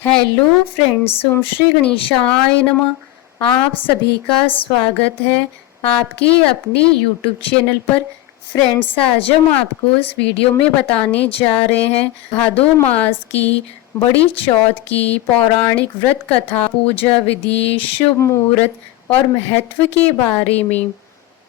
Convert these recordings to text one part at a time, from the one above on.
Hello friends, ओम श्री गणेशाय नमः। आप सभी का स्वागत है आपके अपने यूट्यूब चैनल पर। फ्रेंड्स, आज हम आपको इस वीडियो में बताने जा रहे हैं भादो मास की बड़ी चौथ की पौराणिक व्रत कथा, पूजा विधि, शुभ मुहूर्त और महत्व के बारे में।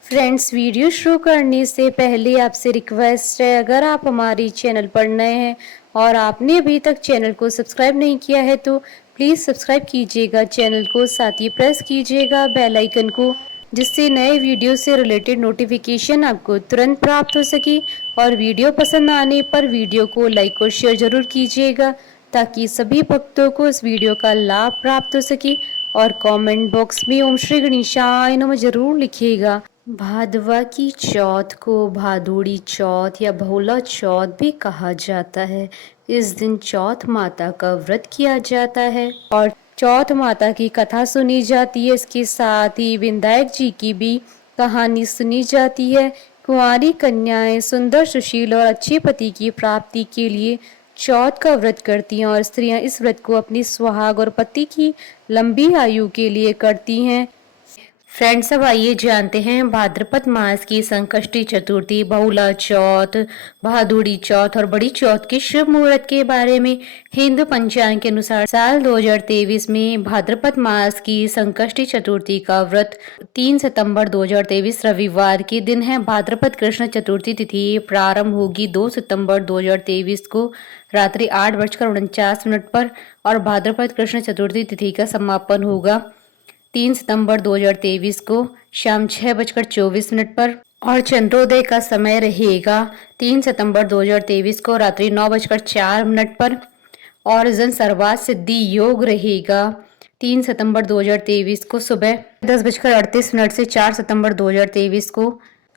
फ्रेंड्स, वीडियो शुरू करने से पहले आपसे रिक्वेस्ट है, अगर आप हमारे चैनल पर नए हैं और आपने अभी तक चैनल को सब्सक्राइब नहीं किया है तो प्लीज़ सब्सक्राइब कीजिएगा चैनल को, साथ ही प्रेस कीजिएगा बेल आइकन को, जिससे नए वीडियो से रिलेटेड नोटिफिकेशन आपको तुरंत प्राप्त हो सके। और वीडियो पसंद आने पर वीडियो को लाइक और शेयर जरूर कीजिएगा ताकि सभी भक्तों को इस वीडियो का लाभ प्राप्त हो सके। और कमेंट बॉक्स में ओम श्री गणेशाय नमः जरूर लिखिएगा। भादवा की चौथ को भादुड़ी चौथ या भोला चौथ भी कहा जाता है। इस दिन चौथ माता का व्रत किया जाता है और चौथ माता की कथा सुनी जाती है। इसके साथ ही विनायक जी की भी कहानी सुनी जाती है। कुंवारी कन्याएं सुंदर, सुशील और अच्छे पति की प्राप्ति के लिए चौथ का व्रत करती हैं और स्त्रियां इस व्रत को अपनी सुहाग और पति की लंबी आयु के लिए करती हैं। फ्रेंड्स, अब आइए जानते हैं भाद्रपद मास की संकष्टी चतुर्थी, बहुला चौथ, भादुड़ी चौथ और बड़ी चौथ के शुभ मुहूर्त के बारे में। हिंदू पंचांग के अनुसार साल 2023 में भाद्रपद मास की संकष्टी चतुर्थी का व्रत 3 सितंबर 2023 रविवार के दिन है। भाद्रपद कृष्ण चतुर्थी तिथि प्रारंभ होगी 2 सितंबर 2023 को रात्रि 8:49 पर और भाद्रपद कृष्ण चतुर्थी तिथि का समापन होगा 3 सितंबर 2023 को शाम 6:24 पर और चंद्रोदय का समय रहेगा 3 सितंबर 2023 को रात्रि 9:04 पर और जन सर्वात सिद्धि योग रहेगा 3 सितंबर 2023 को सुबह 10:38 से 4 सितंबर 2023 को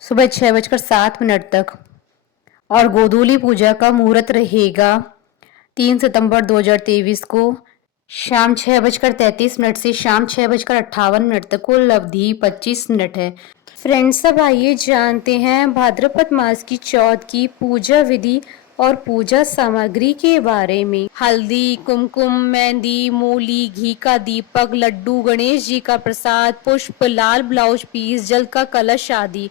सुबह 6:07 तक और गोधूली पूजा का मुहूर्त रहेगा 3 सितंबर 2023 को शाम 6:33 से शाम 6:58 तक। कुल अवधि 25 मिनट है। फ्रेंड्स, अब आइए जानते हैं भाद्रपद मास की चौथ की पूजा विधि और पूजा सामग्री के बारे में। हल्दी, कुमकुम, मेहंदी, मूली, घी का दीपक, लड्डू, गणेश जी का प्रसाद, पुष्प, लाल ब्लाउज पीस, जल का कलश आदि।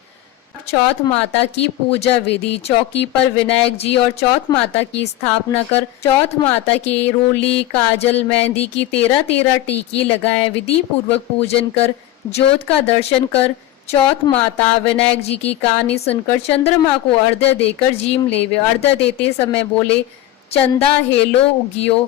चौथ माता की पूजा विधि। चौकी पर विनायक जी और चौथ माता की स्थापना कर चौथ माता के रोली, काजल, मेहंदी की 13-13 टीकी लगाएं। विधि पूर्वक पूजन कर ज्योत का दर्शन कर चौथ माता विनायक जी की कहानी सुनकर चंद्रमा को अर्घ्य देकर जीम लेवे। अर्घ्य देते समय बोले, चंदा हेलो उगियो,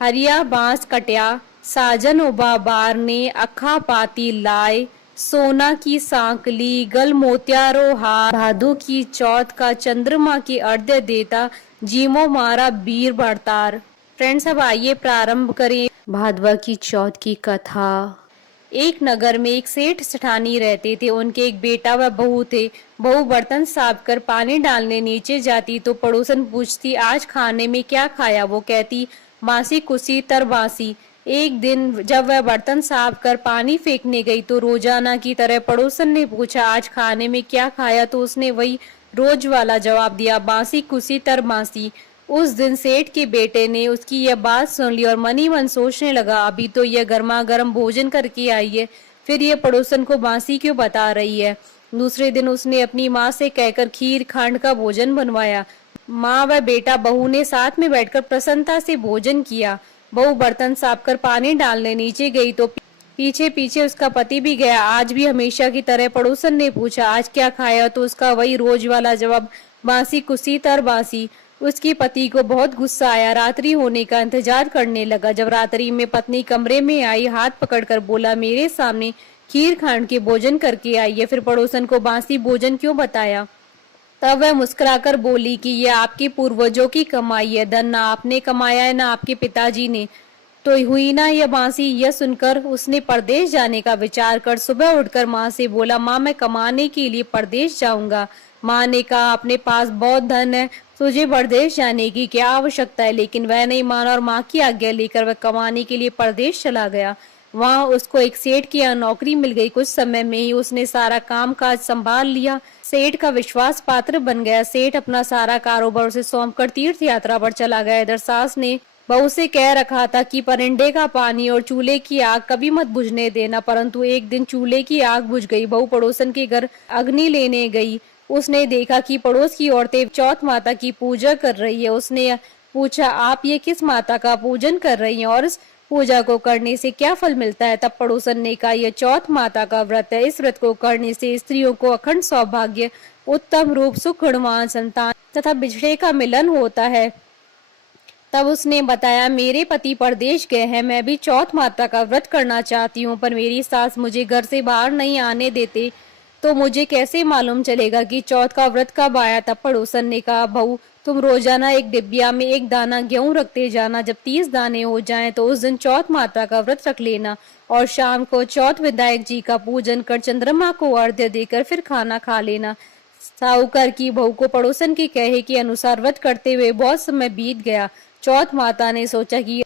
हरिया बांस कट्या, साजन उबा बार ने अखा पाती लाए, सोना की सांकली, गल मोतियारो हार। भादो की चौथ का चंद्रमा की अर्घ्य देता, जीमो मारा वीर भरतार। फ्रेंड्स, अब आइए प्रारंभ करें भादवा की चौथ की कथा। एक नगर में एक सेठ सेठानी रहते थे। उनके एक बेटा व बहू थे। बहू बर्तन साफ कर पानी डालने नीचे जाती तो पड़ोसन पूछती, आज खाने में क्या खाया? वो कहती, बासी कुसी तर बासी। एक दिन जब वह बर्तन साफ कर पानी फेंकने गई तो रोजाना की तरह पड़ोसन ने पूछा, आज खाने में क्या खाया? तो उसने वही रोज वाला जवाब दिया, बासी कुसी तर बासी। उस दिन सेठ के बेटे ने उसकी यह बात सुन ली और मन ही मन सोचने लगा, अभी तो यह गर्मा गर्म भोजन करके आई है, फिर यह पड़ोसन को बासी क्यों बता रही है। दूसरे दिन उसने अपनी माँ से कहकर खीर खांड का भोजन बनवाया। माँ व बेटा बहू ने साथ में बैठकर प्रसन्नता से भोजन किया। बहू बर्तन साफ कर पानी डालने नीचे गई तो पीछे पीछे उसका पति भी गया। आज भी हमेशा की तरह पड़ोसन ने पूछा, आज क्या खाया? तो उसका वही रोज वाला जवाब, बासी कुसी तर बासी। उसकी पति को बहुत गुस्सा आया। रात्रि होने का इंतजार करने लगा। जब रात्रि में पत्नी कमरे में आई, हाथ पकड़कर बोला, मेरे सामने खीर खांड के भोजन करके आई है, फिर पड़ोसन को बासी भोजन क्यों बताया? तब वह मुस्कुराकर बोली कि यह आपके पूर्वजों की कमाई है, धन ना आपने कमाया है ना आपके पिताजी ने। तो हुई ना यह बांसी। यह सुनकर उसने परदेश जाने का विचार कर सुबह उठकर माँ से बोला, माँ मैं कमाने के लिए परदेश जाऊंगा। माँ ने कहा, अपने पास बहुत धन है, तुझे परदेश जाने की क्या आवश्यकता है? लेकिन वह नहीं माना और माँ की आज्ञा लेकर वह कमाने के लिए परदेश चला गया। वहां उसको एक सेठ की यहाँ नौकरी मिल गई। कुछ समय में ही उसने सारा काम काज संभाल लिया। सेठ का विश्वास पात्र बन गया। सेठ अपना सारा कारोबार उसे सौंप कर तीर्थ यात्रा पर चला गया। इधर सास ने बहू से कह रखा था कि परिंदे का पानी और चूल्हे की आग कभी मत बुझने देना, परंतु एक दिन चूल्हे की आग बुझ गई। बहू पड़ोसन के घर अग्नि लेने गई। उसने देखा कि पड़ोस की औरतें चौथ माता की पूजा कर रही है। उसने पूछा, आप ये किस माता का पूजन कर रही हैं और इस पूजा को करने से क्या फल मिलता है? तब पड़ोसन ने कहा, यह चौथ माता का व्रत है। इस व्रत को करने से स्त्रियों को अखंड सौभाग्य, उत्तम रूप, सुख, गुणवान संतान तथा बिछड़े का मिलन होता है। तब उसने बताया, मेरे पति परदेश गए हैं, मैं भी चौथ माता का व्रत करना चाहती हूँ, पर मेरी सास मुझे घर से बाहर नहीं आने देते, तो मुझे कैसे मालूम चलेगा कि चौथ का व्रत कब आया? तब पड़ोसन ने कहा, बहू तुम रोजाना एक डिब्बिया में एक दाना गेहूं रखते जाना, जब 30 दाने हो जाएं तो उस दिन चौथ माता का व्रत रख लेना और शाम को चौथ विनायक जी का पूजन कर चंद्रमा को अर्घ्य देकर फिर खाना खा लेना। साहूकार की बहू को पड़ोसन के कहे के अनुसार व्रत करते हुए बहुत समय बीत गया। चौथ माता ने सोचा कि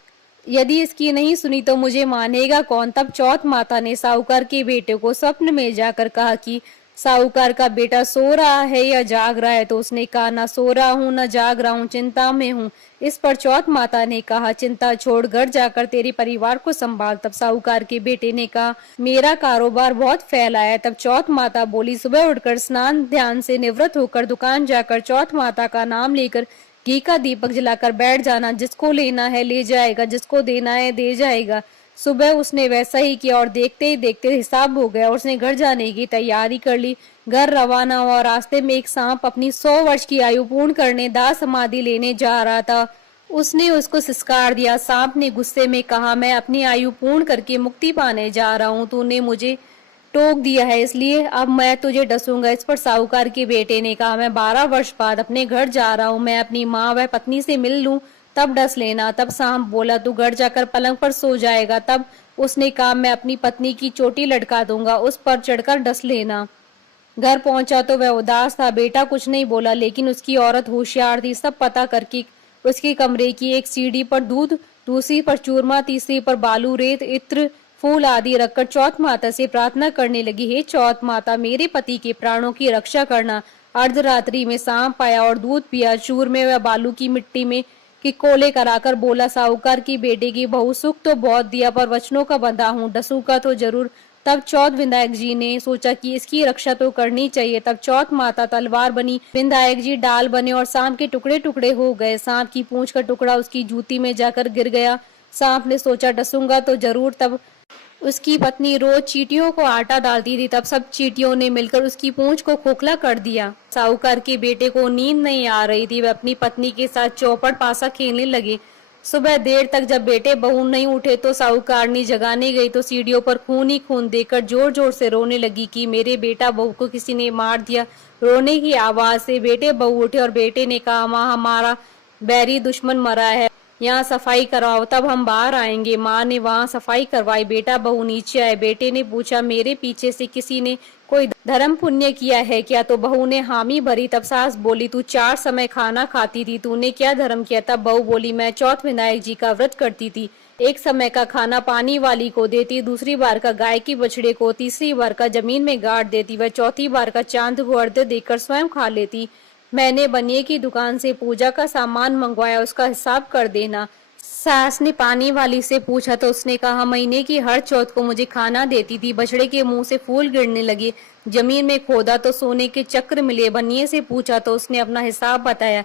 यदि इसकी नहीं सुनी तो मुझे मानेगा कौन। तब चौथ माता ने साहूकार के बेटे को स्वप्न में जाकर कहा कि साहूकार का बेटा सो रहा है या जाग रहा है? तो उसने कहा, ना सो रहा हूँ न जाग रहा हूँ, चिंता में हूँ। इस पर चौथ माता ने कहा, चिंता छोड़ घर जाकर तेरे परिवार को संभाल। तब साहूकार के बेटे ने कहा, मेरा कारोबार बहुत फैला है। तब चौथ माता बोली, सुबह उठकर स्नान ध्यान से निवृत्त होकर दुकान जाकर चौथ माता का नाम लेकर घी का दीपक जलाकर बैठ जाना। जिसको लेना है ले जाएगा, जिसको देना है दे जाएगा। सुबह उसने वैसा ही किया और देखते ही देखते हिसाब हो गया। उसने घर जाने की तैयारी कर ली। घर रवाना हुआ। रास्ते में एक सांप अपनी 100 वर्ष की आयु पूर्ण करने दाह समाधि लेने जा रहा था। उसने उसको सिस्कार दिया। सांप ने गुस्से में कहा, मैं अपनी आयु पूर्ण करके मुक्ति पाने जा रहा हूँ, तूने मुझे टोक दिया है, इसलिए अब मैं तुझे डसूंगा। इस पर साहूकार के बेटे ने कहा, मैं 12 वर्ष बाद अपने घर जा रहा हूँ, मैं अपनी माँ व पत्नी से मिल लूं, तब डस लेना। तब सांप बोला, तू घर जाकर पलंग पर सो जाएगा। तब उसने कहा, मैं अपनी पत्नी की चोटी लटका दूंगा, उस पर चढ़कर डस लेना। घर पहुंचा तो वह उदास था। बेटा कुछ नहीं बोला, लेकिन उसकी औरत होशियार थी। सब पता करके उसके कमरे की एक सीढ़ी पर दूध, दूसरी पर चूरमा, तीसरी पर बालू, रेत, इत्र, फूल आदि रखकर चौथ माता से प्रार्थना करने लगी, हे चौथ माता, मेरे पति के प्राणों की रक्षा करना। अर्धरात्रि में सांप आया और दूध पिया। चूरमे व बालू की मिट्टी में कि कोले कराकर बोला, साहूकार की बेटे की बहू, सुख तो बहुत दिया पर वचनों का बंधा हूँ, डसूंगा तो जरूर। तब चौथ विनायक जी ने सोचा कि इसकी रक्षा तो करनी चाहिए। तब चौथ माता तलवार बनी, विनायक जी डाल बने और सांप के टुकड़े टुकड़े हो गए। सांप की पूंछ का टुकड़ा उसकी जूती में जाकर गिर गया। सांप ने सोचा, डसूंगा तो जरूर। तब उसकी पत्नी रोज चींटियों को आटा डालती थी। तब सब चींटियों ने मिलकर उसकी पूंछ को खोखला कर दिया। साहूकार के बेटे को नींद नहीं आ रही थी। वह अपनी पत्नी के साथ चौपट पासा खेलने लगे। सुबह देर तक जब बेटे बहू नहीं उठे तो साहूकारनी जगाने गई तो सीढ़ियों पर खून ही खून देखकर जोर जोर से रोने लगी कि मेरे बेटा बहू को किसी ने मार दिया। रोने की आवाज से बेटे बहू उठे और बेटे ने कहा, माँ, हमारा बैरी दुश्मन मरा है, यहाँ सफाई करवाओ, तब हम बाहर आएंगे। माँ ने वहाँ सफाई करवाई। बेटा बहू नीचे आए। बेटे ने पूछा, मेरे पीछे से किसी ने कोई धर्म पुण्य किया है क्या? तो बहू ने हामी भरी। तब सास बोली, तू 4 समय खाना खाती थी, तूने क्या धर्म किया? तब बहू बोली, मैं चौथ विनायक जी का व्रत करती थी। एक समय का खाना पानी वाली को देती, दूसरी बार का गाय की बछड़े को, तीसरी बार का जमीन में गाड़ देती, वह चौथी बार का चांद को अर्घ्य देकर स्वयं खा लेती। मैंने बनिए की दुकान से पूजा का सामान मंगवाया, उसका हिसाब कर देना। सास ने पानी वाली से पूछा तो उसने कहा, महीने की हर चौथ को मुझे खाना देती थी। बछड़े के मुंह से फूल गिरने लगे। जमीन में खोदा तो सोने के चक्र मिले। बनिए से पूछा तो उसने अपना हिसाब बताया।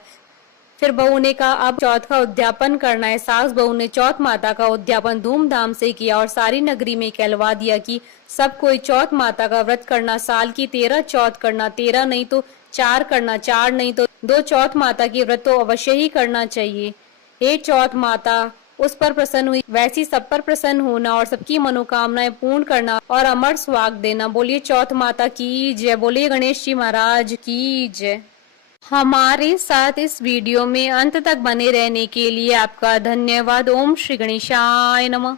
फिर बहू ने कहा, अब चौथ का उद्यापन करना है। सास बहू ने चौथ माता का उद्यापन धूमधाम से किया और सारी नगरी में कहलवा दिया कि सब कोई चौथ माता का व्रत करना, साल की 13 चौथ करना, 13 नहीं तो 4 करना, 4 नहीं तो 2 चौथ माता की व्रत तो अवश्य ही करना चाहिए। हे चौथ माता, उस पर प्रसन्न हुई वैसी सब पर प्रसन्न होना और सबकी मनोकामनाएं पूर्ण करना और अमर स्वाग देना। बोलिए चौथ माता की जय। बोलिए गणेश जी महाराज की जय। हमारे साथ इस वीडियो में अंत तक बने रहने के लिए आपका धन्यवाद। ओम श्री गणेशाय नमः।